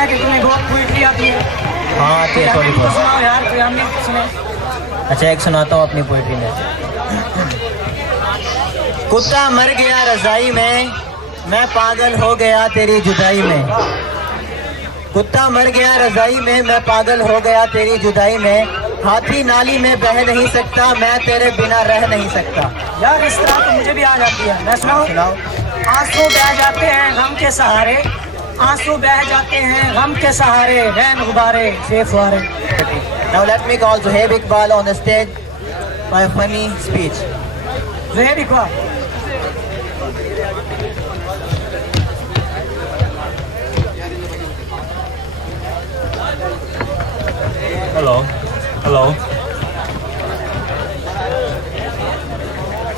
है कि तुम्हें बहुत पोइट्री आती है। हाँ आती है थोड़ी तो बहुत। सुनाओ यार, कोई हम नहीं सुने। अच्छा एक सुनाता हूँ अपनी पोइट्री में। कुत्ता मर गया रजाई में, मैं पागल हो गया तेरी जुदाई में। कुत्ता मर गया रजाई में, मैं पागल हो गया तेरी जुदाई में। हाथी नाली में बह नहीं सकता, मैं तेरे बिना रह नहीं सकता। यार इस तरह तो मुझे भी आ जाती है, मैं सुनाऊं? सुनाओ। आंसू बह जाते हैं गम के सहारे, आंसू बह जाते हैं गम के सहारे, रैन गुब्बारे से फुहारे। Now let me call Zuhaib Iqbal on the stage by a funny speech. Zuhaib Iqbal. Hello hello.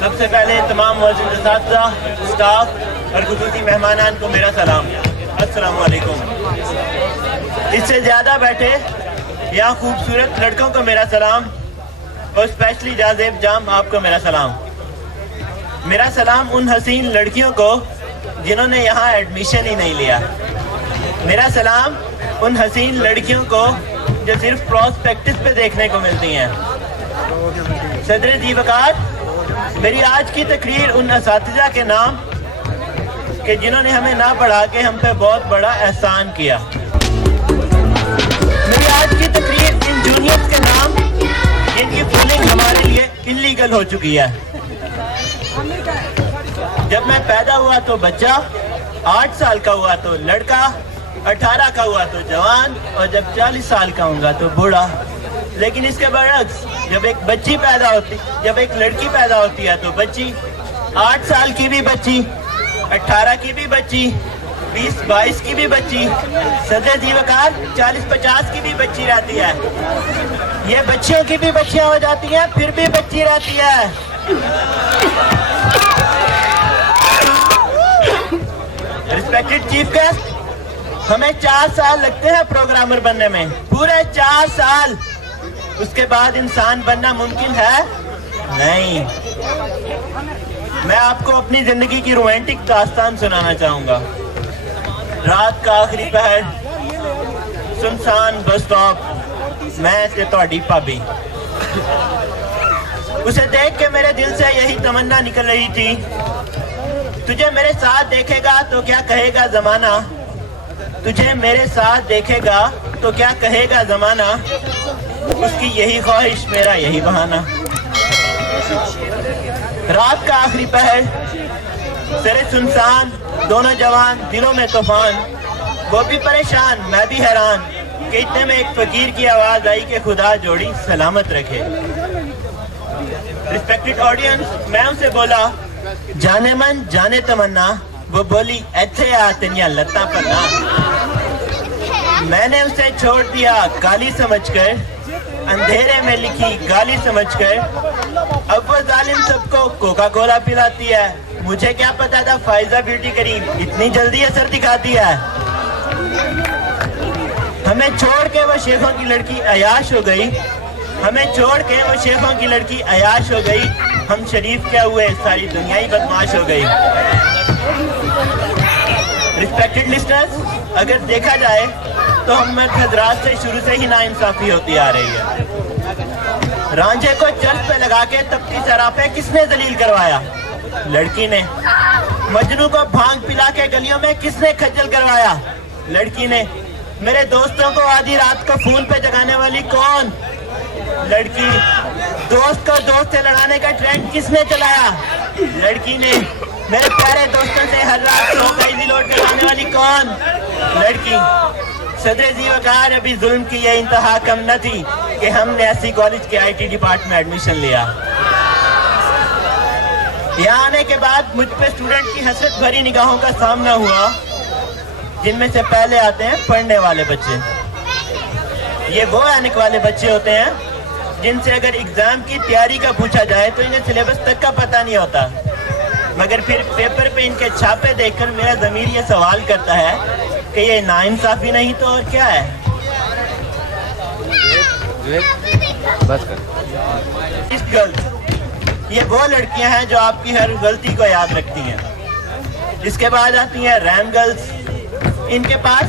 सबसे पहले तमाम मौजूद असातिज़ा, स्टाफ और खुसूसी मेहमानान को मेरा सलाम, अस्सलाम वालेकुम। इससे ज़्यादा बैठे यहाँ खूबसूरत लड़कों को मेरा सलाम और स्पेशली जाज़ेब जाम आपको मेरा सलाम। मेरा सलाम उन हसीन लड़कियों को जिन्होंने यहाँ एडमिशन ही नहीं लिया। मेरा सलाम उन हसीन लड़कियों को जो सिर्फ प्रॉस्पेक्टस पे देखने को मिलती हैं। सदर जी वकार, मेरी आज की तकरीर उन असातिज़ा के नाम कि जिन्होंने हमें ना पढ़ा के हम पे बहुत बड़ा एहसान किया। मेरी आज की तकरीर इन जूनियर्स के नाम जिनकी फूलिंग हमारे लिए इलीगल हो चुकी है। जब मैं पैदा हुआ तो बच्चा, 8 साल का हुआ तो लड़का, 18 का हुआ तो जवान और जब 40 साल का होगा तो बूढ़ा। लेकिन इसके बरक्स जब एक बच्ची पैदा होती, जब एक लड़की पैदा होती है तो बच्ची 8 साल की भी बच्ची, 18 की भी बच्ची, 20-22 की भी बच्ची, सदर जीवकार 40-50 की भी बच्ची रहती है। ये बच्चियों की भी बच्चियां हो जाती हैं, फिर भी बच्ची रहती है। रिस्पेक्टेड चीफ गेस्ट, हमें 4 साल लगते हैं प्रोग्रामर बनने में, पूरे 4 साल। उसके बाद इंसान बनना मुमकिन है? नहीं। मैं आपको अपनी जिंदगी की रोमांटिक दास्तान सुनाना चाहूंगा। रात का आखिरी पहर, सुनसान बस स्टॉप, मैं ते तोड़ी भाभी। उसे देख के मेरे दिल से यही तमन्ना निकल रही थी, तुझे मेरे साथ देखेगा तो क्या कहेगा जमाना, तुझे मेरे साथ देखेगा तो क्या कहेगा जमाना। उसकी यही ख्वाहिश, मेरा यही बहाना। रात का आखिरी पहर, सरे सुनसान, दोनों जवान, दिलों में तूफान। वो भी परेशान, मैं भी हैरान कि इतने में एक फकीर की आवाज आई कि खुदा जोड़ी सलामत रखे। रिस्पेक्टेड ऑडियंस, मैं उसे बोला जाने मन जाने तमन्ना। वो बोली ऐथे आ तेरियां लत्तां पन्ना। मैंने उसे छोड़ दिया गाली समझकर, अंधेरे में लिखी गाली समझकर। अब वो जालिम सबको कोका कोला पिलाती है, मुझे क्या पता था फायजा ब्यूटी क्रीम इतनी जल्दी असर दिखाती है। हमें छोड़ के वो शेखों की लड़की अयाश हो गई, हमें छोड़ के वो शेखों की लड़की अयाश हो गई। हम शरीफ क्या हुए, सारी दुनिया ही बदमाश हो गई। रिस्पेक्टेड लिस्टनर्स, अगर देखा जाए तो हम हजरात से शुरू से ही नाइंसाफी होती आ रही है। रांझे को चर्च पे लगा के तपती सराफे किसने जलील करवाया? लड़की ने। मजनू को भांग पिला के गलियों में किसने खज्जल करवाया? लड़की ने। मेरे दोस्तों को आधी रात को फोन पे जगाने वाली कौन? लड़की। दोस्त को दोस्त से लड़ाने का ट्रेंड किसने चलाया? लड़की ने। मेरे प्यारे दोस्तों से हर रात 100 का इजी लोड करवाने वाली कौन? लड़की। सदर जी वकार, अभी जुल्म की यह इंतहा कम न थी कि हमने ऐसी कॉलेज के IT डिपार्टमेंट में एडमिशन लिया। यहाँ आने के बाद मुझ पे स्टूडेंट की हसरत भरी निगाहों का सामना हुआ, जिनमें से पहले आते हैं पढ़ने वाले बच्चे। ये वो ऐनक वाले बच्चे होते हैं जिनसे अगर एग्जाम की तैयारी का पूछा जाए तो इन्हें सिलेबस तक का पता नहीं होता, मगर फिर पेपर पे इनके छापे देखकर मेरा ज़मीर ये सवाल करता है कि ये नाइंसाफी नहीं तो और क्या है। बस कर। इस गर्ल्स, ये वो लड़कियां हैं जो आपकी हर गलती को याद रखती हैं। इसके बाद आती हैं रैम गर्ल्स। इनके पास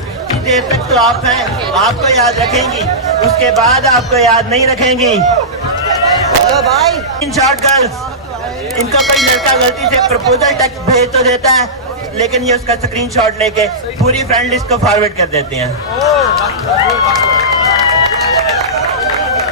دیر تک تو آپ ہیں, آپ کو یاد رکھیں گی, اس کے بعد آپ کو یاد نہیں رکھیں گی. ان شارٹ گرلز, ان کا کوئی لڑکا غلطی سے پرپوزل ٹیکسٹ بھیج تو دیتا ہے, لیکن یہ اس کا اسکرین شاٹ لے کے پوری فرینڈ لسٹ کو فارورڈ کر دیتے ہیں.